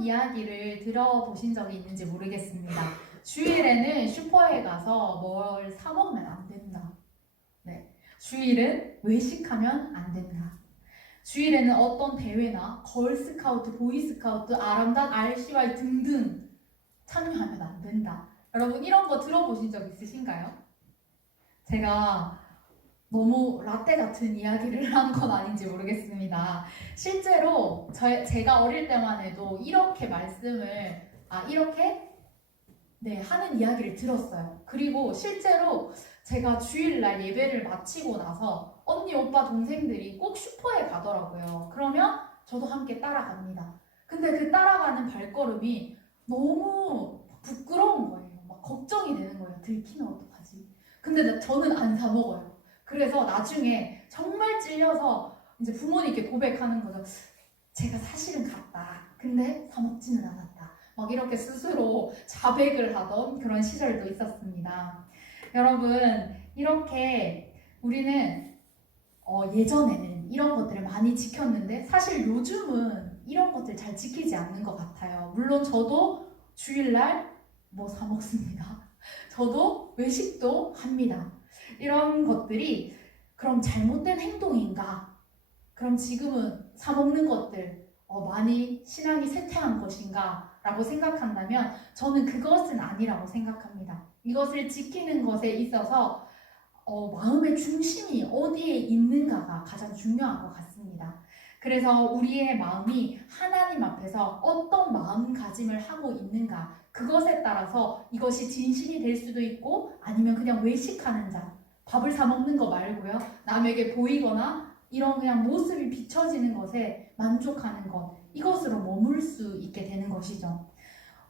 이런 이야기를 들어보신 적이 있는지 모르겠습니다. 주일에는 슈퍼에 가서 뭘 사 먹으면 안 된다. 네. 주일은 외식하면 안 된다. 주일에는 어떤 대회나 걸스카우트, 보이스카우트, 아람단, RCY 등등 참여하면 안 된다. 여러분 이런 거 들어보신 적 있으신가요? 제가 너무 라떼 같은 이야기를 한 건 아닌지 모르겠습니다. 실제로 제가 어릴 때만 해도 이렇게 말씀을 이렇게 하는 이야기를 들었어요. 그리고 실제로 제가 주일날 예배를 마치고 나서 언니, 오빠, 동생들이 꼭 슈퍼에 가더라고요. 그러면 저도 함께 따라갑니다. 근데 그 따라가는 발걸음이 너무 부끄러운 거예요. 막 걱정이 되는 거예요. 들키면 어떡하지? 근데 저는 안 사 먹어요. 그래서 나중에 정말 찔려서 이제 부모님께 고백하는 거죠. 제가 사실은 갔다. 근데 사 먹지는 않았다. 막 이렇게 스스로 자백을 하던 그런 시절도 있었습니다. 여러분, 이렇게 우리는 예전에는 이런 것들을 많이 지켰는데 사실 요즘은 이런 것들 잘 지키지 않는 것 같아요. 물론 저도 주일날 뭐 사 먹습니다. 저도 외식도 합니다. 이런 것들이 그럼 잘못된 행동인가? 그럼 지금은 사 먹는 것들 많이 신앙이 쇠퇴한 것인가? 라고 생각한다면 저는 그것은 아니라고 생각합니다. 이것을 지키는 것에 있어서 마음의 중심이 어디에 있는가가 가장 중요한 것 같습니다. 그래서 우리의 마음이 하나님 앞에서 어떤 마음가짐을 하고 있는가, 그것에 따라서 이것이 진심이 될 수도 있고 아니면 그냥 외식하는 자, 밥을 사 먹는 거 말고요, 남에게 보이거나 이런 그냥 모습이 비춰지는 것에 만족하는 것, 이것으로 머물 수 있게 되는 것이죠.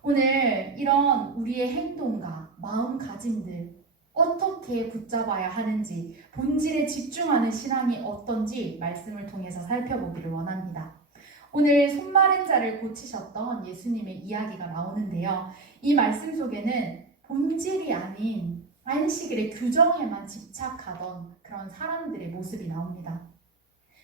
오늘 이런 우리의 행동과 마음가짐들 어떻게 붙잡아야 하는지, 본질에 집중하는 신앙이 어떤지 말씀을 통해서 살펴보기를 원합니다. 오늘 손마른 자를 고치셨던 예수님의 이야기가 나오는데요. 이 말씀 속에는 본질이 아닌 안식일의 규정에만 집착하던 그런 사람들의 모습이 나옵니다.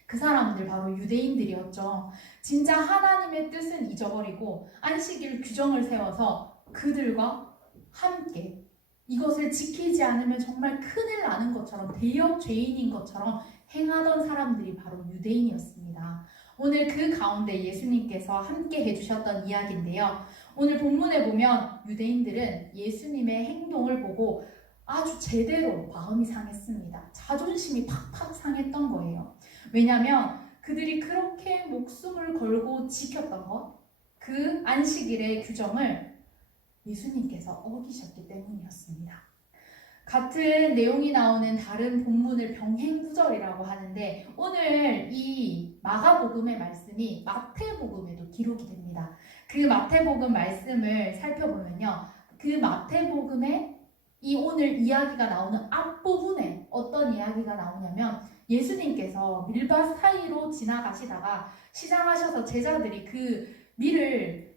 그 사람들 바로 유대인들이었죠. 진짜 하나님의 뜻은 잊어버리고 안식일 규정을 세워서 그들과 함께 이것을 지키지 않으면 정말 큰일 나는 것처럼, 대역 죄인인 것처럼 행하던 사람들이 바로 유대인이었습니다. 오늘 그 가운데 예수님께서 함께 해주셨던 이야기인데요. 오늘 본문에 보면 유대인들은 예수님의 행동을 보고 아주 제대로 마음이 상했습니다. 자존심이 팍팍 상했던 거예요. 왜냐하면 그들이 그렇게 목숨을 걸고 지켰던 것, 그 안식일의 규정을 예수님께서 어기셨기 때문이었습니다. 같은 내용이 나오는 다른 본문을 병행구절이라고 하는데 오늘 이 마가복음의 말씀이 마태복음에도 기록이 됩니다. 그 마태복음 말씀을 살펴보면요, 그 마태복음에 이 오늘 이야기가 나오는 앞부분에 어떤 이야기가 나오냐면 예수님께서 밀밭 사이로 지나가시다가 시장하셔서 제자들이 그 밀을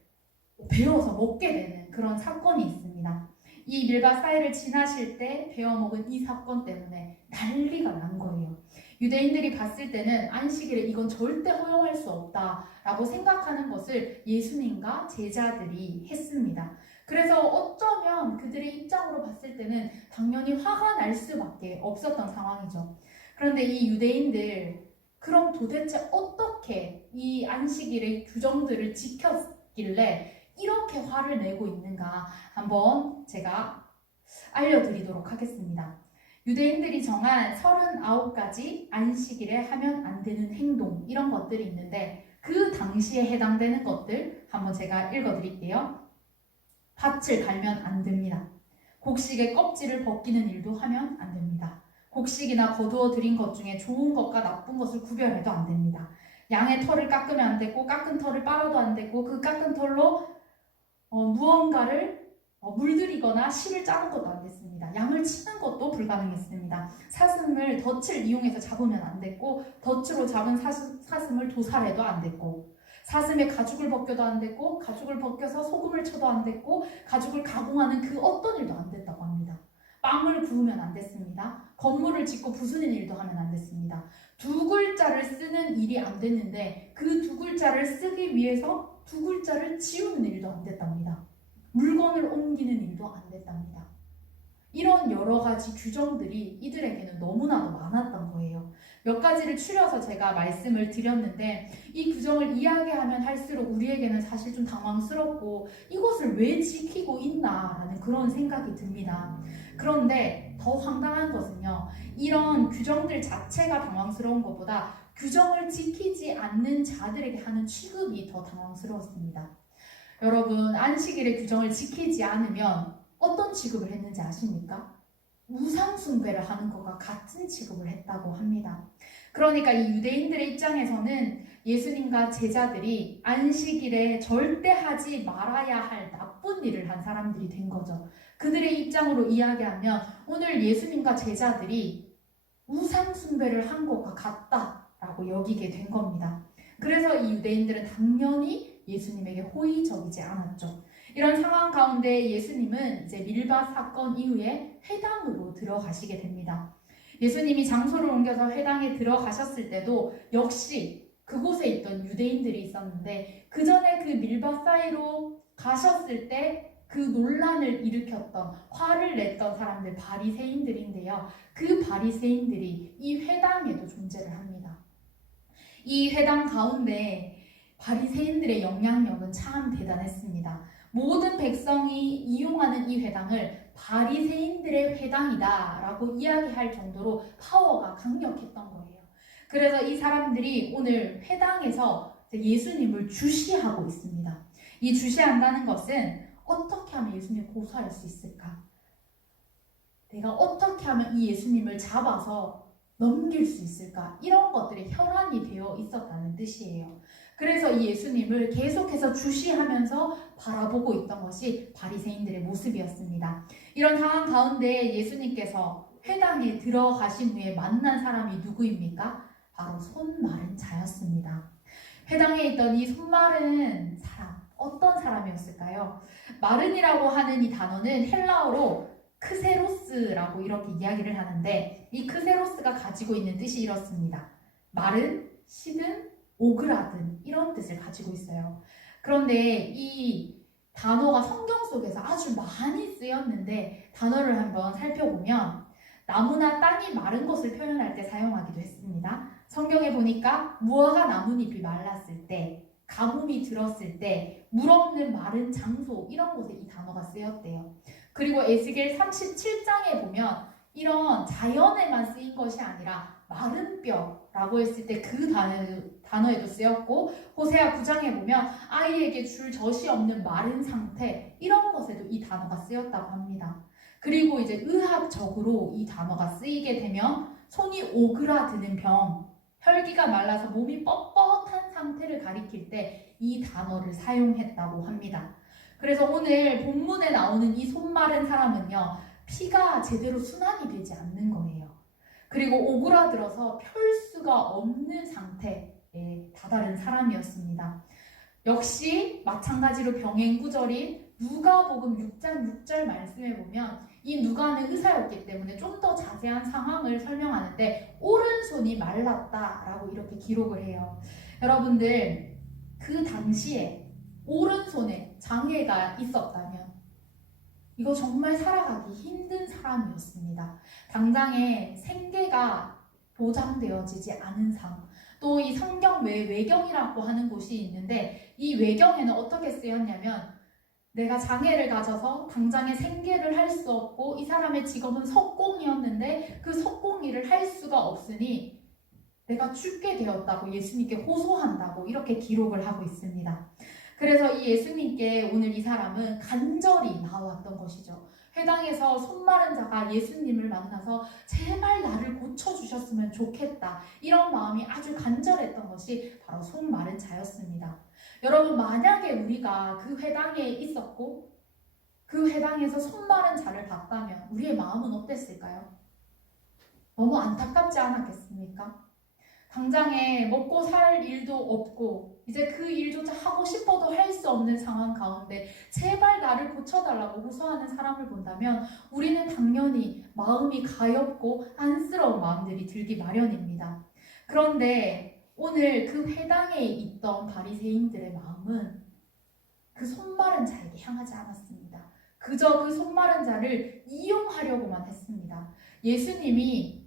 베어서 먹게 되는 그런 사건이 있습니다. 이 밀밭 사이를 지나실 때 베어먹은 이 사건 때문에 난리가 난 거예요. 유대인들이 봤을 때는 안식일에 이건 절대 허용할 수 없다라고 생각하는 것을 예수님과 제자들이 했습니다. 그래서 어쩌면 그들의 입장으로 봤을 때는 당연히 화가 날 수밖에 없었던 상황이죠. 그런데 이 유대인들, 그럼 도대체 어떻게 이 안식일의 규정들을 지켰길래 이렇게 화를 내고 있는가 한번 제가 알려드리도록 하겠습니다. 유대인들이 정한 39가지 안식일에 하면 안 되는 행동, 이런 것들이 있는데 그 당시에 해당되는 것들 한번 제가 읽어드릴게요. 밭을 갈면 안 됩니다. 곡식의 껍질을 벗기는 일도 하면 안 됩니다. 곡식이나 거두어 들인 것 중에 좋은 것과 나쁜 것을 구별해도 안 됩니다. 양의 털을 깎으면 안 되고 깎은 털을 빨아도 안 되고 그 깎은 털로 무언가를 물들이거나 실을 짜는 것도 안 됐습니다. 양을 치는 것도 불가능했습니다. 사슴을 덫을 이용해서 잡으면 안 됐고 덫으로 잡은 사슴을 도살해도 안 됐고 사슴의 가죽을 벗겨도 안 됐고 가죽을 벗겨서 소금을 쳐도 안 됐고 가죽을 가공하는 그 어떤 일도 안 됐다고 합니다. 빵을 구우면 안 됐습니다. 건물을 짓고 부수는 일도 하면 안 됐습니다. 두 글자를 쓰는 일이 안 됐는데 그 두 글자를 쓰기 위해서 두 글자를 지우는 일도 안 됐답니다. 물건을 옮기는 일도 안 됐답니다. 이런 여러 가지 규정들이 이들에게는 너무나도 많았던 거예요. 몇 가지를 추려서 제가 말씀을 드렸는데 이 규정을 이야기하면 할수록 우리에게는 사실 좀 당황스럽고 이것을 왜 지키고 있나라는 그런 생각이 듭니다. 그런데 더 황당한 것은요. 이런 규정들 자체가 당황스러운 것보다 규정을 지키지 않는 자들에게 하는 취급이 더 당황스러웠습니다. 여러분, 안식일의 규정을 지키지 않으면 어떤 취급을 했는지 아십니까? 우상숭배를 하는 것과 같은 취급을 했다고 합니다. 그러니까 이 유대인들의 입장에서는 예수님과 제자들이 안식일에 절대 하지 말아야 할 나쁜 일을 한 사람들이 된 거죠. 그들의 입장으로 이야기하면 오늘 예수님과 제자들이 우상숭배를 한 것과 같다라고 여기게 된 겁니다. 그래서 이 유대인들은 당연히 예수님에게 호의적이지 않았죠. 이런 상황 가운데 예수님은 이제 밀밭 사건 이후에 회당으로 들어가시게 됩니다. 예수님이 장소를 옮겨서 회당에 들어가셨을 때도 역시 그곳에 있던 유대인들이 있었는데 그 전에 그 밀밭 사이로 가셨을 때 그 논란을 일으켰던 화를 냈던 사람들 바리새인들인데요. 그 바리새인들이 이 회당에도 존재를 합니다. 이 회당 가운데 바리새인들의 영향력은 참 대단했습니다. 모든 백성이 이용하는 이 회당을 바리새인들의 회당이다 라고 이야기할 정도로 파워가 강력했던 거예요. 그래서 이 사람들이 오늘 회당에서 예수님을 주시하고 있습니다. 이 주시한다는 것은 어떻게 하면 예수님을 고소할 수 있을까? 내가 어떻게 하면 이 예수님을 잡아서 넘길 수 있을까? 이런 것들이 혈안이 되어 있었다는 뜻이에요. 그래서 이 예수님을 계속해서 주시하면서 바라보고 있던 것이 바리새인들의 모습이었습니다. 이런 상황 가운데 예수님께서 회당에 들어가신 후에 만난 사람이 누구입니까? 바로 손 마른 자였습니다. 회당에 있던 이 손 마른 사람, 어떤 사람이었을까요? 마른이라고 하는 이 단어는 헬라어로 크세로스라고 이렇게 이야기를 하는데 이 크세로스가 가지고 있는 뜻이 이렇습니다. 마른, 시든, 오그라든 이런 뜻을 가지고 있어요. 그런데 이 단어가 성경 속에서 아주 많이 쓰였는데 단어를 한번 살펴보면 나무나 땅이 마른 것을 표현할 때 사용하기도 했습니다. 성경에 보니까 무화과 나뭇잎이 말랐을 때, 가뭄이 들었을 때, 물 없는 마른 장소 이런 곳에 이 단어가 쓰였대요. 그리고 에스겔 37장에 보면 이런 자연에만 쓰인 것이 아니라 마른 뼈라고 했을 때 그 단어에도 쓰였고 호세아 9장에 보면 아이에게 줄 젖이 없는 마른 상태 이런 것에도 이 단어가 쓰였다고 합니다. 그리고 이제 의학적으로 이 단어가 쓰이게 되면 손이 오그라드는 병, 혈기가 말라서 몸이 뻣뻣한 상태를 가리킬 때 이 단어를 사용했다고 합니다. 그래서 오늘 본문에 나오는 이 손 마른 사람은요, 피가 제대로 순환이 되지 않는 거예요. 그리고 오그라들어서 펼 수가 없는 상태에 다다른 사람이었습니다. 역시 마찬가지로 병행구절인 누가복음 6장 6절 말씀에 보면 이 누가는 의사였기 때문에 좀 더 자세한 상황을 설명하는데 오른손이 말랐다라고 이렇게 기록을 해요. 여러분들 그 당시에 오른손에 장애가 있었다면 이거 정말 살아가기 힘든 사람이었습니다. 당장에 생계가 보장되어지지 않은 삶. 또 이 성경 외경이라고 하는 곳이 있는데 이 외경에는 어떻게 쓰였냐면 내가 장애를 가져서 당장에 생계를 할 수 없고 이 사람의 직업은 석공이었는데 그 석공 일을 할 수가 없으니 내가 죽게 되었다고 예수님께 호소한다고 이렇게 기록을 하고 있습니다. 그래서 이 예수님께 오늘 이 사람은 간절히 나왔던 것이죠. 회당에서 손 마른 자가 예수님을 만나서 제발 나를 고쳐주셨으면 좋겠다. 이런 마음이 아주 간절했던 것이 바로 손 마른 자였습니다. 여러분 만약에 우리가 그 회당에 있었고 그 회당에서 손 마른 자를 봤다면 우리의 마음은 어땠을까요? 너무 안타깝지 않았겠습니까? 당장에 먹고 살 일도 없고 이제 그 일조차 하고 싶어도 할 수 없는 상황 가운데 제발 나를 고쳐달라고 호소하는 사람을 본다면 우리는 당연히 마음이 가엾고 안쓰러운 마음들이 들기 마련입니다. 그런데 오늘 그 회당에 있던 바리새인들의 마음은 그 손마른 자에게 향하지 않았습니다. 그저 그 손마른 자를 이용하려고만 했습니다. 예수님이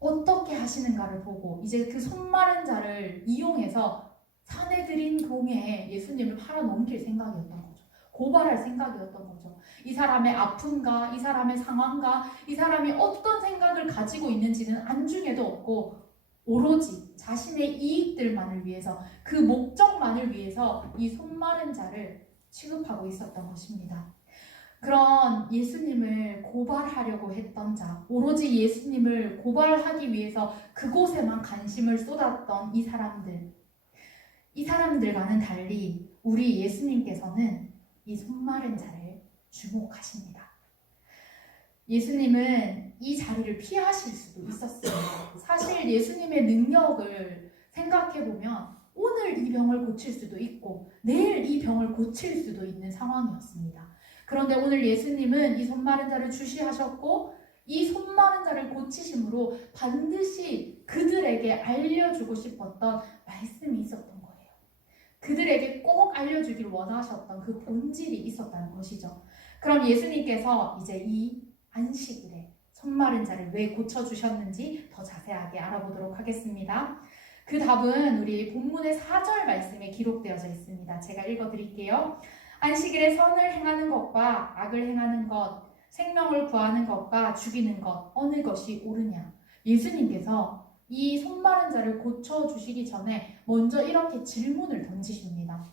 어떻게 하시는가를 보고 이제 그 손마른 자를 이용해서 사내들인 동해에 예수님을 팔아넘길 생각이었던 거죠. 고발할 생각이었던 거죠. 이 사람의 아픔과 이 사람의 상황과 이 사람이 어떤 생각을 가지고 있는지는 안중에도 없고 오로지 자신의 이익들만을 위해서 그 목적만을 위해서 이 손마른 자를 취급하고 있었던 것입니다. 그런 예수님을 고발하려고 했던 자, 오로지 예수님을 고발하기 위해서 그곳에만 관심을 쏟았던 이 사람들과는 달리 우리 예수님께서는 이 손마른 자를 주목하십니다. 예수님은 이 자리를 피하실 수도 있었습니다. 사실 예수님의 능력을 생각해보면 오늘 이 병을 고칠 수도 있고 내일 이 병을 고칠 수도 있는 상황이었습니다. 그런데 오늘 예수님은 이 손마른 자를 주시하셨고 이 손마른 자를 고치심으로 반드시 그들에게 알려주고 싶었던 말씀이 있었던 거예요. 그들에게 꼭 알려주기를 원하셨던 그 본질이 있었다는 것이죠. 그럼 예수님께서 이제 이 안식일에 손마른 자를 왜 고쳐주셨는지 더 자세하게 알아보도록 하겠습니다. 그 답은 우리 본문의 4절 말씀에 기록되어져 있습니다. 제가 읽어드릴게요. 안식일에 선을 행하는 것과 악을 행하는 것, 생명을 구하는 것과 죽이는 것, 어느 것이 옳으냐? 예수님께서 이 손마른 자를 고쳐주시기 전에 먼저 이렇게 질문을 던지십니다.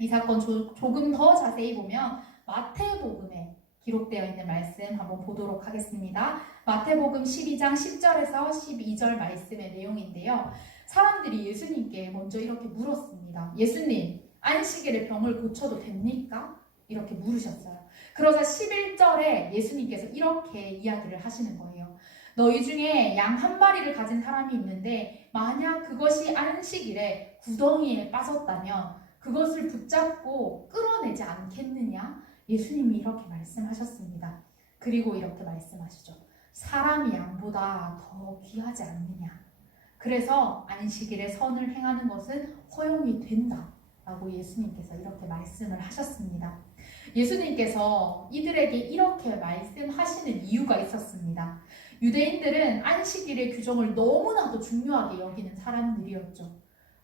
이 사건 조금 더 자세히 보면 마태복음에 기록되어 있는 말씀 한번 보도록 하겠습니다. 마태복음 12장 10절에서 12절 말씀의 내용인데요. 사람들이 예수님께 먼저 이렇게 물었습니다. 예수님, 안식일에 병을 고쳐도 됩니까? 이렇게 물으셨어요. 그러자 11절에 예수님께서 이렇게 이야기를 하시는 거예요. 너희 중에 양 한 마리를 가진 사람이 있는데 만약 그것이 안식일에 구덩이에 빠졌다면 그것을 붙잡고 끌어내지 않겠느냐? 예수님이 이렇게 말씀하셨습니다. 그리고 이렇게 말씀하시죠. 사람이 양보다 더 귀하지 않느냐? 그래서 안식일에 선을 행하는 것은 허용이 된다 라고 예수님께서 이렇게 말씀을 하셨습니다. 예수님께서 이들에게 이렇게 말씀하시는 이유가 있었습니다. 유대인들은 안식일의 규정을 너무나도 중요하게 여기는 사람들이었죠.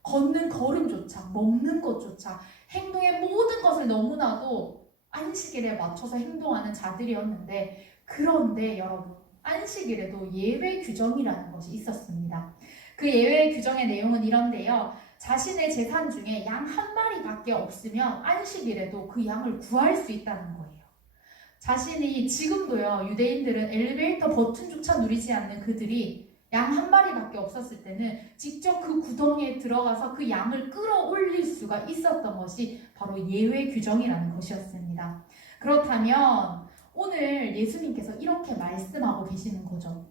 걷는 걸음조차, 먹는 것조차, 행동의 모든 것을 너무나도 안식일에 맞춰서 행동하는 자들이었는데, 그런데 여러분, 안식일에도 예외 규정이라는 것이 있었습니다. 그 예외 규정의 내용은 이런데요. 자신의 재산 중에 양 한 마리밖에 없으면 안식일에도 그 양을 구할 수 있다는 거예요. 자신이 지금도요, 유대인들은 엘리베이터 버튼조차 누리지 않는 그들이 양 한 마리밖에 없었을 때는 직접 그 구덩이에 들어가서 그 양을 끌어올릴 수가 있었던 것이 바로 예외 규정이라는 것이었습니다. 그렇다면 오늘 예수님께서 이렇게 말씀하고 계시는 거죠.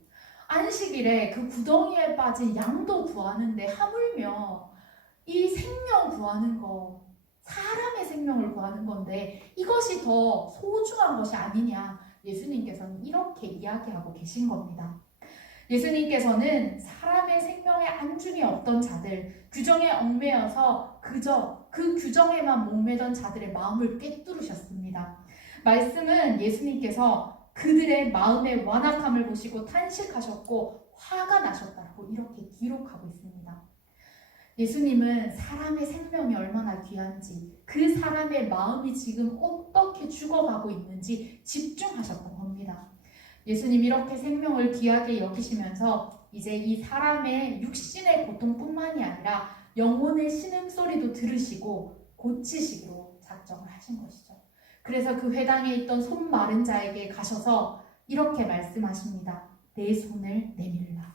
안식일에 그 구덩이에 빠진 양도 구하는데 하물며 이 생명 구하는 거, 사람의 생명을 구하는 건데 이것이 더 소중한 것이 아니냐, 예수님께서는 이렇게 이야기하고 계신 겁니다. 예수님께서는 사람의 생명에 안중이 없던 자들, 규정에 얽매여서 그저 그 규정에만 목매던 자들의 마음을 꿰뚫으셨습니다. 말씀은 예수님께서 그들의 마음의 완악함을 보시고 탄식하셨고 화가 나셨다고 이렇게 기록하고 있습니다. 예수님은 사람의 생명이 얼마나 귀한지, 그 사람의 마음이 지금 어떻게 죽어가고 있는지 집중하셨던 겁니다. 예수님 이렇게 생명을 귀하게 여기시면서 이제 이 사람의 육신의 고통뿐만이 아니라 영혼의 신음소리도 들으시고 고치시기로 작정을 하신 것이죠. 그래서 그 회당에 있던 손 마른 자에게 가셔서 이렇게 말씀하십니다. 내 손을 내밀라.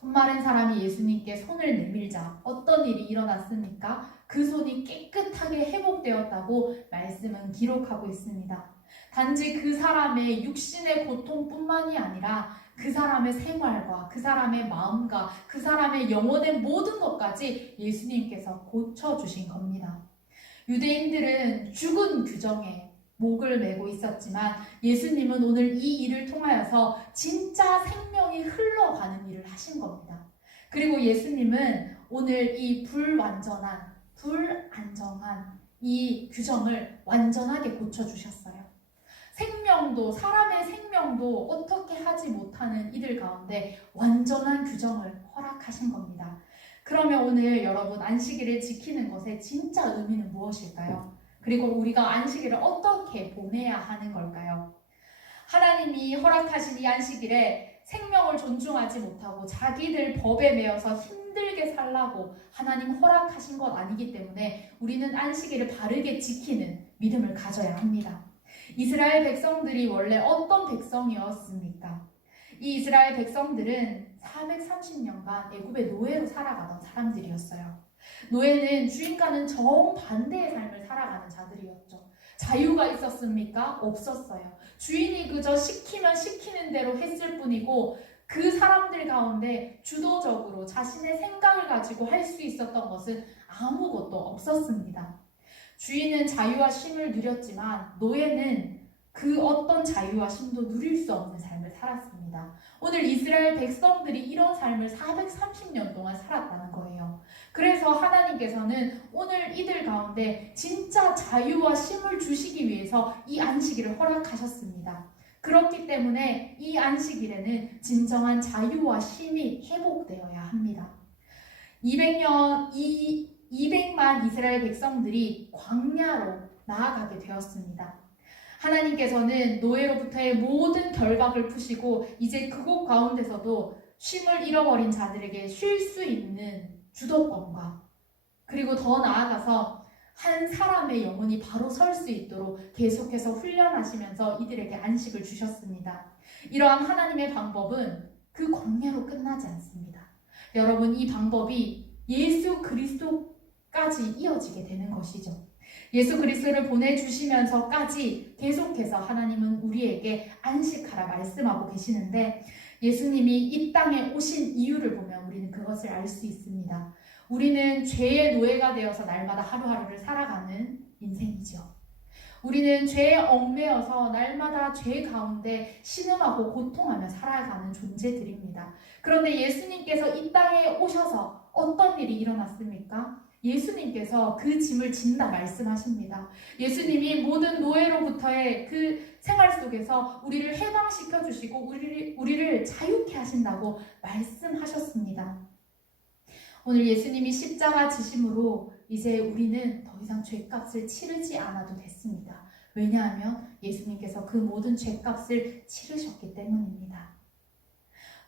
손 마른 사람이 예수님께 손을 내밀자 어떤 일이 일어났습니까? 그 손이 깨끗하게 회복되었다고 말씀은 기록하고 있습니다. 단지 그 사람의 육신의 고통뿐만이 아니라 그 사람의 생활과 그 사람의 마음과 그 사람의 영혼의 모든 것까지 예수님께서 고쳐주신 겁니다. 유대인들은 죽은 규정에 목을 메고 있었지만 예수님은 오늘 이 일을 통하여서 진짜 생명이 흘러가는 일을 하신 겁니다. 그리고 예수님은 오늘 이 불완전한, 불안정한 이 규정을 완전하게 고쳐주셨어요. 생명도, 사람의 생명도 어떻게 하지 못하는 이들 가운데 완전한 규정을 허락하신 겁니다. 그러면 오늘 여러분 안식일을 지키는 것의 진짜 의미는 무엇일까요? 그리고 우리가 안식일을 어떻게 보내야 하는 걸까요? 하나님이 허락하신 이 안식일에 생명을 존중하지 못하고 자기들 법에 매여서 힘들게 살라고 하나님 허락하신 것 아니기 때문에 우리는 안식일을 바르게 지키는 믿음을 가져야 합니다. 이스라엘 백성들이 원래 어떤 백성이었습니까? 이 이스라엘 백성들은 430년간 애굽의 노예로 살아가던 사람들이었어요. 노예는 주인과는 정반대의 삶을 살아가는 자들이었죠. 자유가 있었습니까? 없었어요. 주인이 그저 시키면 시키는 대로 했을 뿐이고 그 사람들 가운데 주도적으로 자신의 생각을 가지고 할 수 있었던 것은 아무것도 없었습니다. 주인은 자유와 쉼을 누렸지만 노예는 그 어떤 자유와 쉼도 누릴 수 없는 삶을 살았습니다. 오늘 이스라엘 백성들이 이런 삶을 430년 동안 살았다는 거예요. 그래서 하나님께서는 오늘 이들 가운데 진짜 자유와 쉼을 주시기 위해서 이 안식일을 허락하셨습니다. 그렇기 때문에 이 안식일에는 진정한 자유와 쉼이 회복되어야 합니다. 200만 이스라엘 백성들이 광야로 나아가게 되었습니다. 하나님께서는 노예로부터의 모든 결박을 푸시고 이제 그곳 가운데서도 쉼을 잃어버린 자들에게 쉴 수 있는 주도권과 그리고 더 나아가서 한 사람의 영혼이 바로 설 수 있도록 계속해서 훈련하시면서 이들에게 안식을 주셨습니다. 이러한 하나님의 방법은 그 광야로 끝나지 않습니다. 여러분, 이 방법이 예수 그리스도까지 이어지게 되는 것이죠. 예수 그리스도를 보내주시면서까지 계속해서 하나님은 우리에게 안식하라 말씀하고 계시는데 예수님이 이 땅에 오신 이유를 보면 우리는 그것을 알 수 있습니다. 우리는 죄의 노예가 되어서 날마다 하루하루를 살아가는 인생이죠. 우리는 죄에 얽매여서 날마다 죄 가운데 신음하고 고통하며 살아가는 존재들입니다. 그런데 예수님께서 이 땅에 오셔서 어떤 일이 일어났습니까? 예수님께서 그 짐을 진다 말씀하십니다. 예수님이 모든 노예로부터의 그 생활 속에서 우리를 해방시켜 주시고 우리를 자유케 하신다고 말씀하셨습니다. 오늘 예수님이 십자가 지심으로 이제 우리는 더 이상 죄값을 치르지 않아도 됐습니다. 왜냐하면 예수님께서 그 모든 죄값을 치르셨기 때문입니다.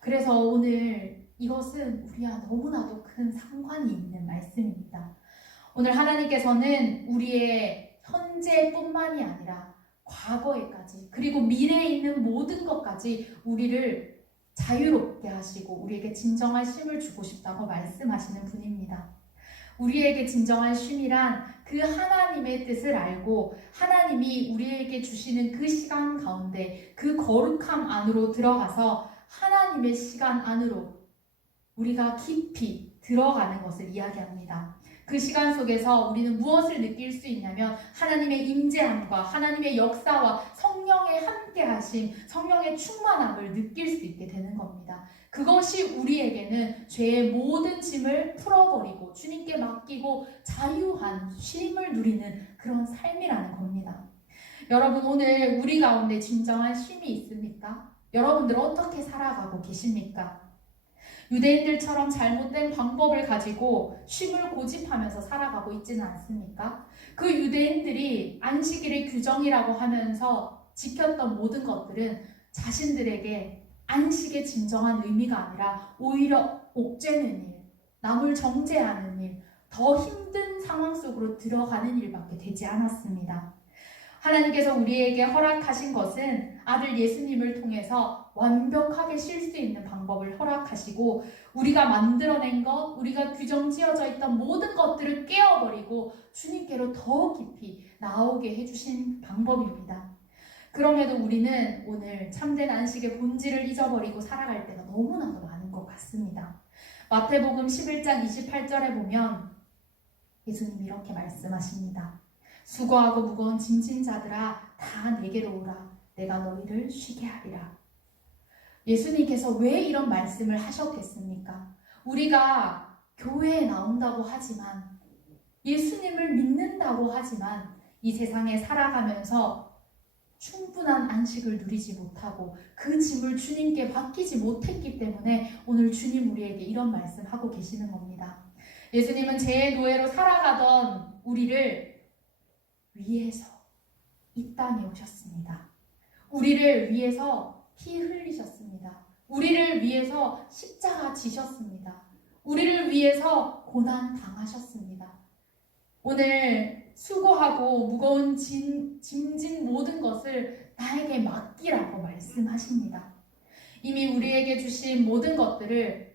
그래서 오늘 이것은 우리와 너무나도 큰 상관이 있는 말씀입니다. 오늘 하나님께서는 우리의 현재뿐만이 아니라 과거에까지 그리고 미래에 있는 모든 것까지 우리를 자유롭게 하시고 우리에게 진정한 쉼을 주고 싶다고 말씀하시는 분입니다. 우리에게 진정한 쉼이란 그 하나님의 뜻을 알고 하나님이 우리에게 주시는 그 시간 가운데 그 거룩함 안으로 들어가서 하나님의 시간 안으로 우리가 깊이 들어가는 것을 이야기합니다. 그 시간 속에서 우리는 무엇을 느낄 수 있냐면 하나님의 임재함과 하나님의 역사와 성령의 함께하심, 성령의 충만함을 느낄 수 있게 되는 겁니다. 그것이 우리에게는 죄의 모든 짐을 풀어버리고 주님께 맡기고 자유한 쉼을 누리는 그런 삶이라는 겁니다. 여러분, 오늘 우리 가운데 진정한 쉼이 있습니까? 여러분들 어떻게 살아가고 계십니까? 유대인들처럼 잘못된 방법을 가지고 쉼을 고집하면서 살아가고 있지는 않습니까? 그 유대인들이 안식일의 규정이라고 하면서 지켰던 모든 것들은 자신들에게 안식의 진정한 의미가 아니라 오히려 옥죄는 일, 남을 정죄하는 일, 더 힘든 상황 속으로 들어가는 일밖에 되지 않았습니다. 하나님께서 우리에게 허락하신 것은 아들 예수님을 통해서 완벽하게 쉴 수 있는 방법을 허락하시고 우리가 만들어낸 것, 우리가 규정 지어져 있던 모든 것들을 깨어버리고 주님께로 더 깊이 나오게 해주신 방법입니다. 그럼에도 우리는 오늘 참된 안식의 본질을 잊어버리고 살아갈 때가 너무나도 많은 것 같습니다. 마태복음 11장 28절에 보면 예수님이 이렇게 말씀하십니다. 수고하고 무거운 짐진 자들아 다 내게로 오라. 내가 너희를 쉬게 하리라. 예수님께서 왜 이런 말씀을 하셨겠습니까? 우리가 교회에 나온다고 하지만 예수님을 믿는다고 하지만 이 세상에 살아가면서 충분한 안식을 누리지 못하고 그 짐을 주님께 맡기지 못했기 때문에 오늘 주님 우리에게 이런 말씀하고 계시는 겁니다. 예수님은 죄의 노예로 살아가던 우리를 위해서 이 땅에 오셨습니다. 우리를 위해서 피 흘리셨습니다. 우리를 위해서 십자가 지셨습니다. 우리를 위해서 고난 당하셨습니다. 오늘 수고하고 무거운 짐진 모든 것을 나에게 맡기라고 말씀하십니다. 이미 우리에게 주신 모든 것들을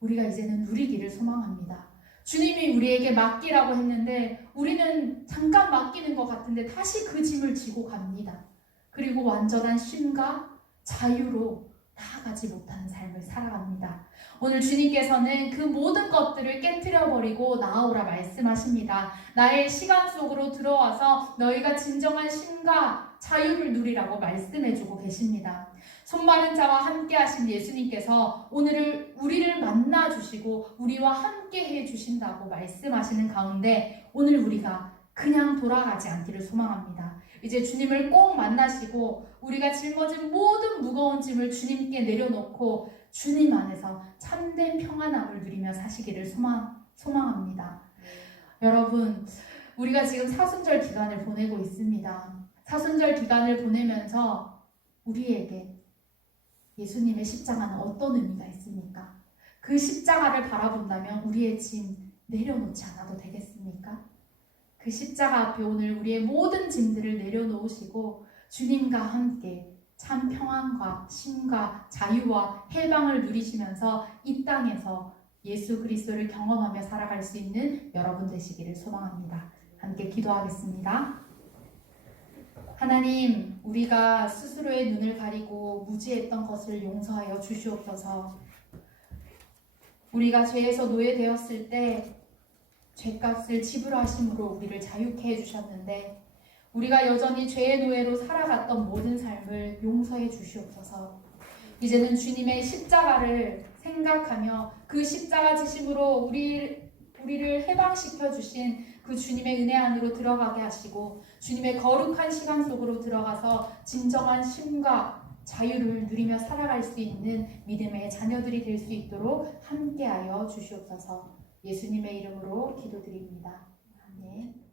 우리가 이제는 누리기를 소망합니다. 주님이 우리에게 맡기라고 했는데 우리는 잠깐 맡기는 것 같은데 다시 그 짐을 지고 갑니다. 그리고 완전한 쉼과 자유로 나아가지 못하는 삶을 살아갑니다. 오늘 주님께서는 그 모든 것들을 깨트려버리고 나아오라 말씀하십니다. 나의 시간 속으로 들어와서 너희가 진정한 쉼과 자유를 누리라고 말씀해주고 계십니다. 손마른 자와 함께 하신 예수님께서 오늘 우리를 만나주시고 우리와 함께 해주신다고 말씀하시는 가운데 오늘 우리가 그냥 돌아가지 않기를 소망합니다. 이제 주님을 꼭 만나시고 우리가 짊어진 모든 무거운 짐을 주님께 내려놓고 주님 안에서 참된 평안함을 누리며 사시기를 소망합니다. 여러분, 우리가 지금 사순절 기간을 보내고 있습니다. 사순절 기간을 보내면서 우리에게 예수님의 십자가는 어떤 의미가 있습니까? 그 십자가를 바라본다면 우리의 짐 내려놓지 않아도 되겠습니까? 그 십자가 앞에 오늘 우리의 모든 짐들을 내려놓으시고 주님과 함께 참 평안과 쉼과 자유와 해방을 누리시면서 이 땅에서 예수 그리스도를 경험하며 살아갈 수 있는 여러분 되시기를 소망합니다. 함께 기도하겠습니다. 하나님, 우리가 스스로의 눈을 가리고 무지했던 것을 용서하여 주시옵소서. 우리가 죄에서 노예되었을 때 죄값을 지불하심으로 우리를 자유케 해주셨는데 우리가 여전히 죄의 노예로 살아갔던 모든 삶을 용서해 주시옵소서. 이제는 주님의 십자가를 생각하며 그 십자가 지심으로 우리를 해방시켜 주신 그 주님의 은혜 안으로 들어가게 하시고 주님의 거룩한 시간 속으로 들어가서 진정한 쉼과 자유를 누리며 살아갈 수 있는 믿음의 자녀들이 될 수 있도록 함께하여 주시옵소서. 예수님의 이름으로 기도드립니다. 아멘.